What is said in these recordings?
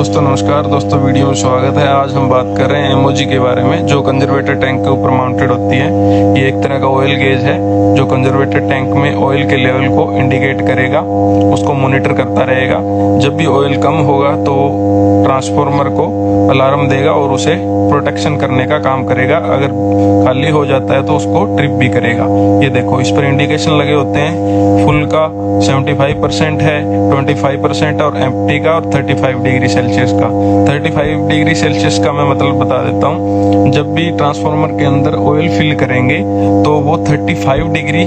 दोस्तों नमस्कार दोस्तों, वीडियो में स्वागत है। आज हम बात कर रहे हैं एमओजी के बारे में, जो कंजर्वेटर टैंक के ऊपर माउंटेड होती है। ये एक तरह का ऑयल गेज है जो कंजर्वेटर टैंक में ऑयल के लेवल को इंडिकेट करेगा, उसको मॉनिटर करता रहेगा। जब भी ऑयल कम होगा तो ट्रांसफार्मर को अलार्म देगा और उसे प्रोटेक्शन करने का काम करेगा। अगर खाली हो जाता है तो उसको ट्रिप भी करेगा। ये देखो, इस पर इंडिकेशन लगे होते हैं। फुल का 75% है, 25% और एम्प्टी का, और 35 डिग्री सेल्सियस का। 35 डिग्री सेल्सियस का मैं मतलब बता देता हूँ। जब भी ट्रांसफार्मर के अंदर ऑयल फिल करेंगे तो वो 35 डिग्री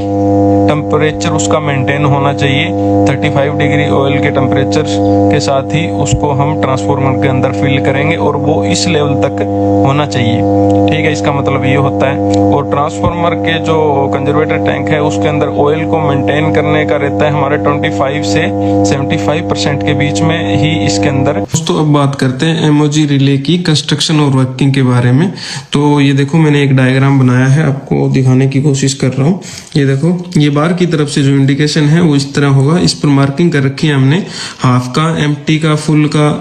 टेम्परेचर उसका मेंटेन होना चाहिए। 35 डिग्री ऑयल के टेम्परेचर के साथ ही उसको हम ट्रांसफार्मर के अंदर फिल करेंगे और वो इस लेवल तक होना चाहिए। ठीक है, इसका मतलब ये होता है। और ट्रांसफार्मर के जो कंजर्वेटर टैंक है उसके अंदर ऑयल को मेंटेन करने का रहता है हमारे 25 से 75% के बीच में ही इसके अंदर। दोस्तों अब बात करते हैं एमओजी रिले की कंस्ट्रक्शन और वर्किंग के बारे में। तो ये देखो, मैंने एक डायग्राम बनाया है, आपको दिखाने की कोशिश कर रहा हूँ। ये देखो, ये बाहर की तरफ से जो इंडिकेशन है वो इस तरह होगा। इस पर मार्किंग कर रखी है हमने हाफ का, एम्प्टी का, फुल का,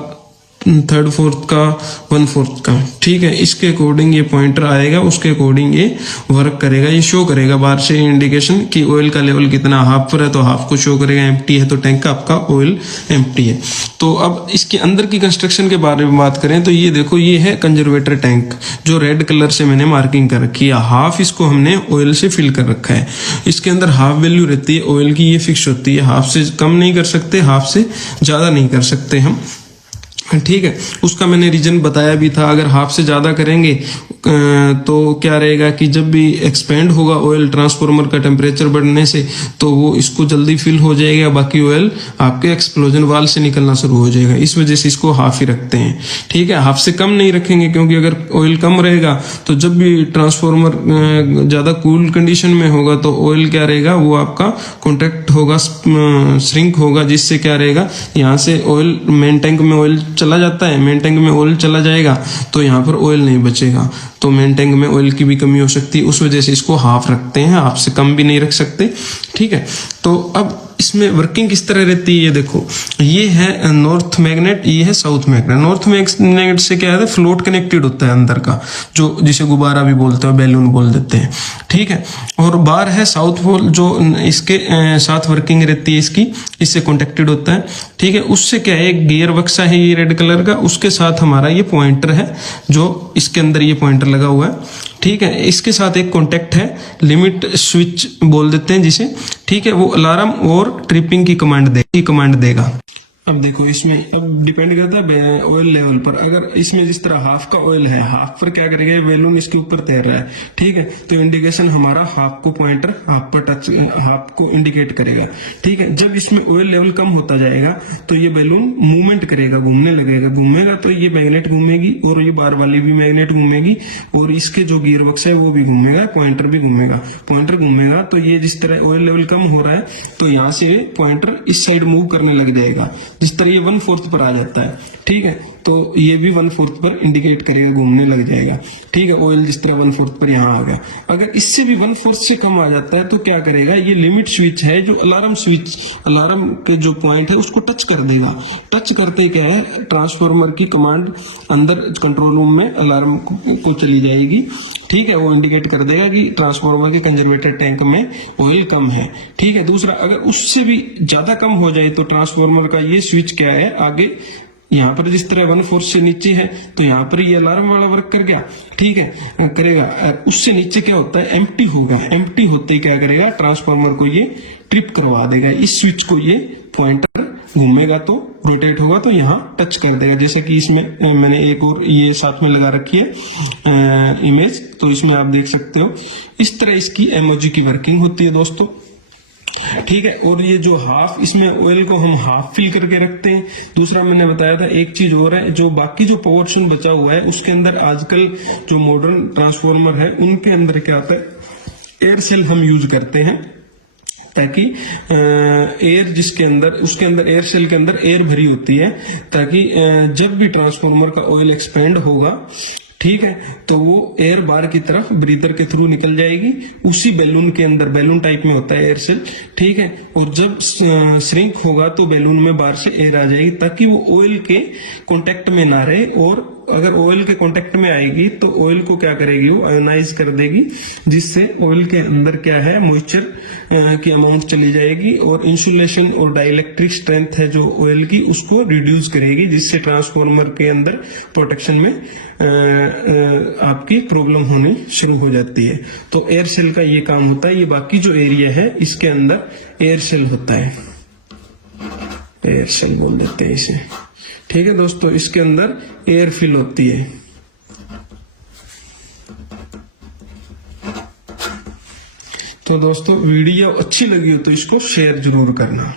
1/3 का, 1/4 का। ठीक है, इसके अकॉर्डिंग ये पॉइंटर आएगा, उसके अकॉर्डिंग ये वर्क करेगा। ये शो करेगा बाहर से इंडिकेशन कि ऑयल का लेवल कितना, हाफ पर है तो हाफ को शो करेगा, एम्प्टी है तो टैंक का आपका ऑयल एम्प्टी है। तो अब इसके अंदर की कंस्ट्रक्शन के बारे में बात करें तो ये देखो, ये है कंजर्वेटर टैंक जो रेड कलर से मैंने मार्किंग कर रखी है। हाफ इसको हमने ऑयल से फिल कर रखा है। इसके अंदर हाफ वैल्यू रहती है ऑयल की, ये फिक्स होती है। हाफ से कम नहीं कर सकते, हाफ से ज्यादा नहीं कर सकते हम। ठीक है, उसका मैंने रीजन बताया भी था। अगर हाफ से ज्यादा करेंगे तो क्या रहेगा कि जब भी एक्सपेंड होगा ऑयल ट्रांसफार्मर का टेम्परेचर बढ़ने से, तो वो इसको जल्दी फिल हो जाएगा, बाकी ऑयल आपके एक्सप्लोजन वाल से निकलना शुरू हो जाएगा। इस वजह से इसको हाफ ही रखते हैं। ठीक है, हाफ से कम नहीं रखेंगे, क्योंकि अगर ऑयल कम रहेगा तो जब भी ट्रांसफार्मर ज्यादा कूल कंडीशन में होगा तो ऑयल क्या रहेगा, वो आपका कॉन्टैक्ट होगा, श्रिंक होगा, जिससे क्या रहेगा, यहाँ से ऑयल मेन टैंक में ऑयल चला जाता है, मेन टैंक में ऑयल चला जाएगा तो यहाँ पर ऑयल नहीं बचेगा, तो मेन टैंक में ऑयल की भी कमी हो सकती है। उस वजह से इसको हाफ रखते हैं, हाफ से कम भी नहीं रख सकते। ठीक है, तो अब इसमें वर्किंग किस तरह रहती है, ये देखो, ये है नॉर्थ मैग्नेट, ये है साउथ मैग्नेट। नॉर्थ मैग्नेट से क्या है, फ्लोट कनेक्टेड होता है अंदर का, जो जिसे गुब्बारा भी बोलते हैं, बैलून बोल देते हैं। ठीक है, और बाहर है साउथ पोल, जो इसके साथ वर्किंग रहती है इसकी, इससे कॉन्टेक्टेड होता है। ठीक है, उससे क्या है, एक गियर बक्सा है ये रेड कलर का, उसके साथ हमारा ये पॉइंटर है, जो इसके अंदर ये पॉइंटर लगा हुआ है। ठीक है, इसके साथ एक कॉन्टेक्ट है, लिमिट स्विच बोल देते हैं जिसे। ठीक है, वो अलार्म और ट्रिपिंग की कमांड देगा। अब देखो, इसमें अब डिपेंड करता है ऑयल लेवल पर। अगर इसमें जिस तरह हाफ का ऑयल है, हाफ पर क्या करेगा, बैलून इसके ऊपर तैर रहा है। ठीक है, तो इंडिकेशन हमारा हाफ को पॉइंटर हाफ पर टच, हाफ को इंडिकेट करेगा। ठीक है, जब इसमें ऑयल लेवल कम होता जाएगा तो ये बैलून मूवमेंट करेगा, घूमने लगेगा। घूमेगा तो ये मैग्नेट घूमेगी और ये बार वाली भी मैग्नेट घूमेगी, और इसके जो गियर बक्स है वो भी घूमेगा, पॉइंटर भी घूमेगा। पॉइंटर घूमेगा तो ये जिस तरह ऑयल लेवल कम हो रहा है तो यहाँ से पॉइंटर इस साइड मूव करने लग जाएगा, जिस तरह ये 1/4 पर आ जाता है। ठीक है, तो ये भी 1/4 पर इंडिकेट करेगा, घूमने लग जाएगा। ठीक है, ऑयल जिस तरह 1/4 पर यहाँ आ गया। अगर इससे भी 1/4 से कम आ जाता है तो क्या करेगा, ये लिमिट स्विच है, जो अलार्म स्विच, अलार्म के जो पॉइंट है उसको टच कर देगा। टच करते क्या है, ट्रांसफार्मर की कमांड अंदर कंट्रोल रूम में अलार्म को चली जाएगी। ठीक है, वो इंडिकेट कर देगा कि ट्रांसफार्मर के कंजर्वेटर टैंक में ऑयल कम है। ठीक है, दूसरा, अगर उससे भी ज्यादा कम हो जाए तो ट्रांसफार्मर का ये स्विच क्या है, आगे यहाँ पर जिस तरह 1/4 से नीचे है तो यहाँ पर ये अलार्म वाला वर्क कर गया। ठीक है, करेगा। उससे नीचे क्या होता है, एम्प्टी होगा। एम्प्टी होते ही क्या करेगा, ट्रांसफार्मर को ये ट्रिप करवा देगा। इस स्विच को ये पॉइंटर घूमेगा तो रोटेट होगा तो यहाँ टच कर देगा। जैसे कि इसमें मैंने एक और ये साथ में लगा रखी है इमेज, तो इसमें आप देख सकते हो। इस तरह इसकी एमओजी की वर्किंग होती है दोस्तों। ठीक है, और ये जो हाफ, इसमें ऑयल को हम हाफ फिल करके रखते हैं। दूसरा मैंने बताया था, एक चीज और है, जो बाकी जो पोर्शन बचा हुआ है उसके अंदर आजकल जो मॉडर्न ट्रांसफार्मर है उनके अंदर क्या होता है, एयर सेल हम यूज करते हैं, ताकि एयर जिसके अंदर, उसके अंदर एयर सेल के अंदर एयर भरी होती है, ताकि जब भी ट्रांसफार्मर का ऑयल एक्सपेंड होगा, ठीक है। तो वो एयर बार की तरफ ब्रीदर के थ्रू निकल जाएगी, उसी बैलून के अंदर, बैलून टाइप में होता है एयर सेल, ठीक है। और जब श्रिंक होगा तो बैलून में बाहर से एयर आ जाएगी, ताकि वो ऑयल के कांटेक्ट में ना रहे। और अगर ऑयल के कांटेक्ट में आएगी तो ऑयल को क्या करेगी, वो आयोनाइज कर देगी, जिससे ऑयल के अंदर क्या है, मॉइस्चर की अमाउंट चली जाएगी, और इंसुलेशन और डाइलेक्ट्रिक स्ट्रेंथ है जो ऑयल की, उसको रिड्यूस करेगी, जिससे ट्रांसफॉर्मर के अंदर प्रोटेक्शन में आपकी प्रॉब्लम होनी शुरू हो जाती है। तो एयर सेल का ये काम होता है। ये बाकी जो एरिया है इसके अंदर एयर सेल होता है, एयर सेल बोल देते हैं इसे, ठीक है दोस्तों। इसके अंदर एयर फिल होती है। तो दोस्तों वीडियो अच्छी लगी हो तो इसको शेयर जरूर करना।